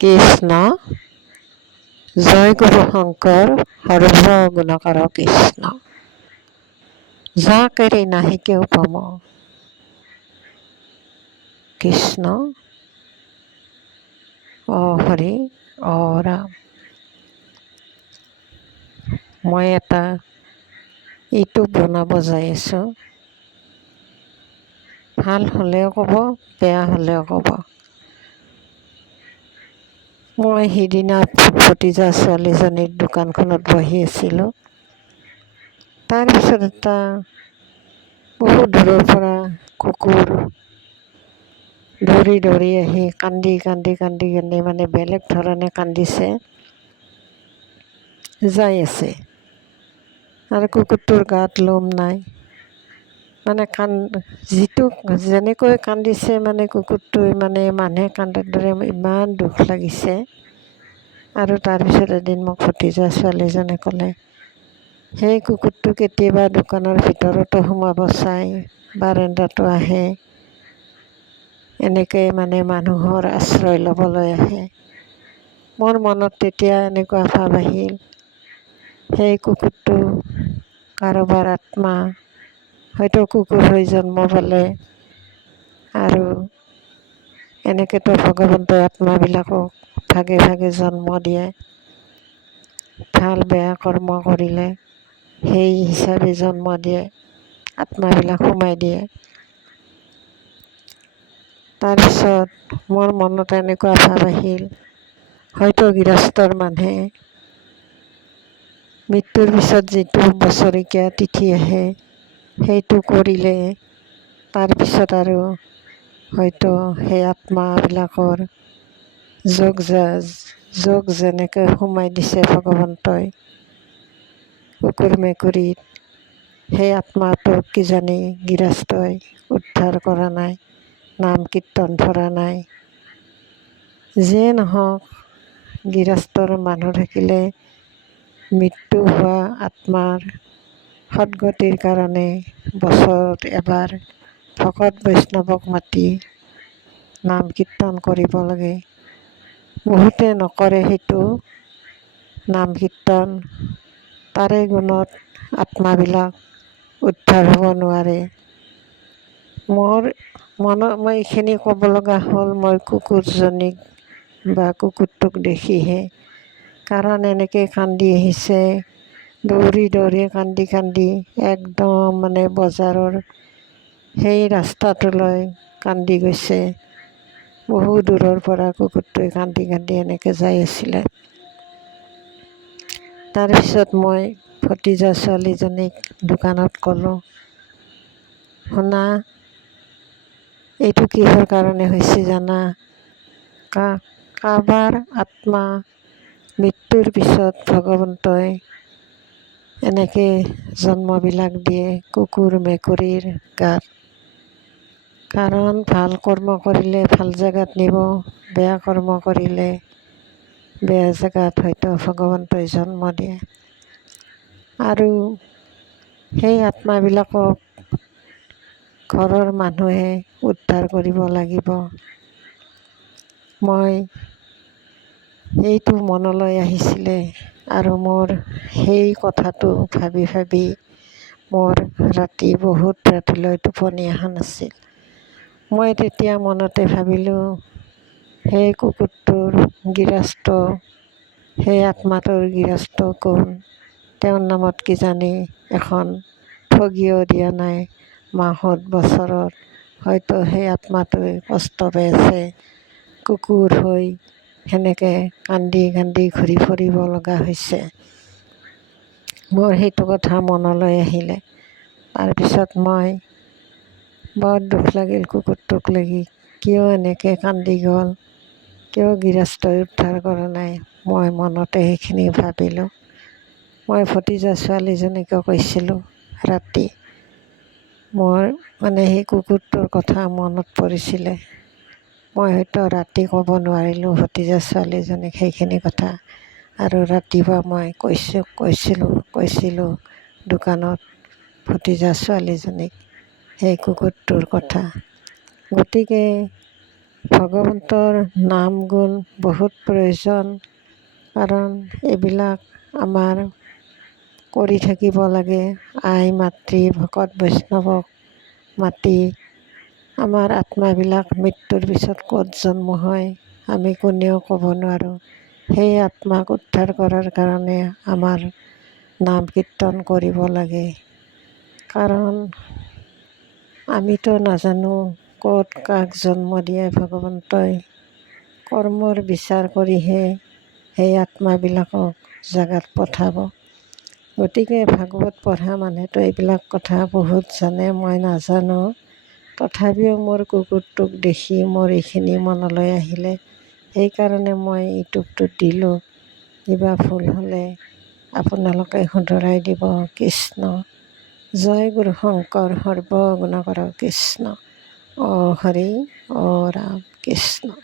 কৃষ্ণ জয় গুৰু শঙ্কৰ সৰ্বগুণকৰ কৃষ্ণ যা কেৰি নাহিকে উপম কৃষ্ণ হৰি ৰাম। মই এটা ইউটিউব বনাব যাই আছোঁ। ভাল হ'লেও ক'ব, বেয়া হ'লেও ক'ব। মই সিদিনা ভতিজা ছোৱালীজনীৰ দোকানখনত বহি আছিলোঁ। তাৰপিছত এটা বহু দূৰৰ পৰা কুকুৰ দৌৰি দৌৰি আহি কান্দি কান্দি কান্দি কান্দি মানে বেলেগ ধৰণে কান্দিছে যাই আছে। আৰু কুকুৰটোৰ গাত লোম নাই। মানে যিটো যেনেকৈ কান্দিছে মানে কুকুৰটোৱে মানে মানুহে কান্দাৰ দৰে ইমান দুখ লাগিছে। আৰু তাৰপিছত এদিন মোক ভতিজা ছোৱালীজনে ক'লে, সেই কুকুৰটো কেতিয়াবা দোকানৰ ভিতৰতো সোমাব চাই, বাৰাণ্ডাতো আহে, এনেকৈ মানে মানুহৰ আশ্ৰয় ল'বলৈ আহে। মোৰ মনত তেতিয়া এনেকুৱা ভাৱ আহিল, সেই কুকুৰটো কাৰোবাৰ আত্মা, হয়তো কুকুৰ হৈ জন্ম পালে। আৰু এনেকৈতো ভগৱন্তই আত্মাবিলাকক ভাগে ভাগে জন্ম দিয়ে। ভাল বেয়া কৰ্ম কৰিলে সেই হিচাপে জন্ম দিয়ে, আত্মাবিলাক সোমাই দিয়ে। তাৰপিছত মোৰ মনত এনেকুৱা ভাৱ আহিল, হয়তো গৃহস্থৰ মানুহে মৃত্যুৰ পিছত যিটো বছৰেকীয়া তিথি আহে সেইটো কৰিলে তাৰপিছত আৰু হয়তো সেই আত্মাবিলাকৰ যোগ যেনেকৈ সোমাই দিছে ভগৱন্তই কুকুৰ মেকুৰীত, সেই আত্মাটোক কিজানি গৃহস্থই উদ্ধাৰ কৰা নাই, নাম কীৰ্তন ধৰা নাই। যিয়ে নহওক, গৃহস্থৰ মানুহ থাকিলে মৃত্যু হোৱা আত্মাৰ সদ্গতিৰ কাৰণে বছৰত এবাৰ ভকত বৈষ্ণৱক মাতি নাম কীৰ্তন কৰিব লাগে। বহুতে নকৰে সেইটো নাম কীৰ্তন, তাৰে গুণত আত্মাবিলাক উদ্ধাৰ হ'ব নোৱাৰে। মই এইখিনি ক'ব লগা হ'ল মই কুকুৰজনীক বা কুকুৰটোক দেখিহে। কাৰণ এনেকৈ কান্দি আহিছে, দৌৰি দৌৰি কান্দি কান্দি একদম মানে বজাৰৰ সেই ৰাস্তাটোলৈ কান্দি গৈছে। বহু দূৰৰ পৰা কুকুৰটোৱে কান্দি কান্দি এনেকৈ যাই আছিলে। তাৰপিছত মই ভতিজা ছোৱালীজনীক দোকানত ক'লোঁ, শুনা, এইটো কিহৰ কাৰণে হৈছে জানা? কাৰোবাৰ আত্মা মৃত্যুৰ পিছত ভগৱন্তই এনেকৈ জন্মবিলাক দিয়ে কুকুৰ মেকুৰীৰ গাত। কাৰণ ভাল কৰ্ম কৰিলে ভাল জেগাত নিব, বেয়া কৰ্ম কৰিলে বেয়া জেগাত হয়তো ভগৱন্তই জন্ম দিয়ে। আৰু সেই আত্মাবিলাকক ঘৰৰ মানুহে উদ্ধাৰ কৰিব লাগিব। মই এইটো মনলৈ আহিছিলে আৰু মোৰ সেই কথাটো ভাবি ভাবি মোৰ বহুত ৰাতিলৈ টোপনি অহা নাছিল। মই তেতিয়া মনতে ভাবিলোঁ, সেই কুকুৰটোৰ গৃহস্থ, সেই আত্মাটোৰ গৃহস্থ কোন? তেওঁৰ নামত কিজানি এখন ঠগিও দিয়া নাই মাহত বছৰত। হয়তো সেই আত্মাটোৱে কষ্ট পাইছে, কুকুৰ হৈ সেনেকৈ কান্দি কান্দি ঘূৰি ফুৰিব লগা হৈছে। মোৰ সেইটো কথা মনলৈ আহিলে। তাৰপিছত মই বৰ দুখ লাগিল কুকুৰটোক লাগি, কিয় এনেকৈ কান্দি গ'ল, কিয় গৃহস্থই উদ্ধাৰ কৰা নাই। মই মনতে সেইখিনি ভাবিলোঁ। মই ভতিজা ছোৱালীজনীকো কৈছিলোঁ ৰাতি, মোৰ মানে সেই কুকুৰটোৰ কথা মনত পৰিছিলে। মই হয়তো ৰাতি ক'ব নোৱাৰিলোঁ ভতিজা ছোৱালীজনীক সেইখিনি কথা। আৰু ৰাতিপুৱা মই কৈছিলোঁ দোকানত ভতিজা ছোৱালীজনীক সেই কুকুৰটোৰ কথা। গতিকে ভগৱন্তৰ নাম গুণ বহুত প্ৰয়োজন, কাৰণ এইবিলাক আমাৰ কৰি থাকিব লাগে। আই মাতৃ ভকত বৈষ্ণৱক মাতি আমাৰ আত্মাবিলাক মৃত্যুৰ পিছত ক'ত জন্ম হয় আমি কোনেও ক'ব নোৱাৰোঁ। সেই আত্মাক উদ্ধাৰ কৰাৰ কাৰণে আমাৰ নাম কীৰ্তন কৰিব লাগে, কাৰণ আমিতো নাজানো ক'ত কাক জন্ম দিয়ে। ভগৱন্তই কৰ্মৰ বিচাৰ কৰিহে সেই আত্মাবিলাকক জেগাত পঠাব। গতিকে ভাগৱত পঢ়া মানুহেতো এইবিলাক কথা বহুত জানে, মই নাজানো। তথাপিও মোৰ কুকুৰটোক দেখি মোৰ এইখিনি মনলৈ আহিলে, সেইকাৰণে মই ইউটিউবটোত দিলোঁ। কিবা ভুল হ'লে আপোনালোকে শুধৰাই দিব। কৃষ্ণ জয় গুৰু শংকৰ সৰ্বগুণকৰ কৃষ্ণ। অ হৰি অ ৰাম কৃষ্ণ।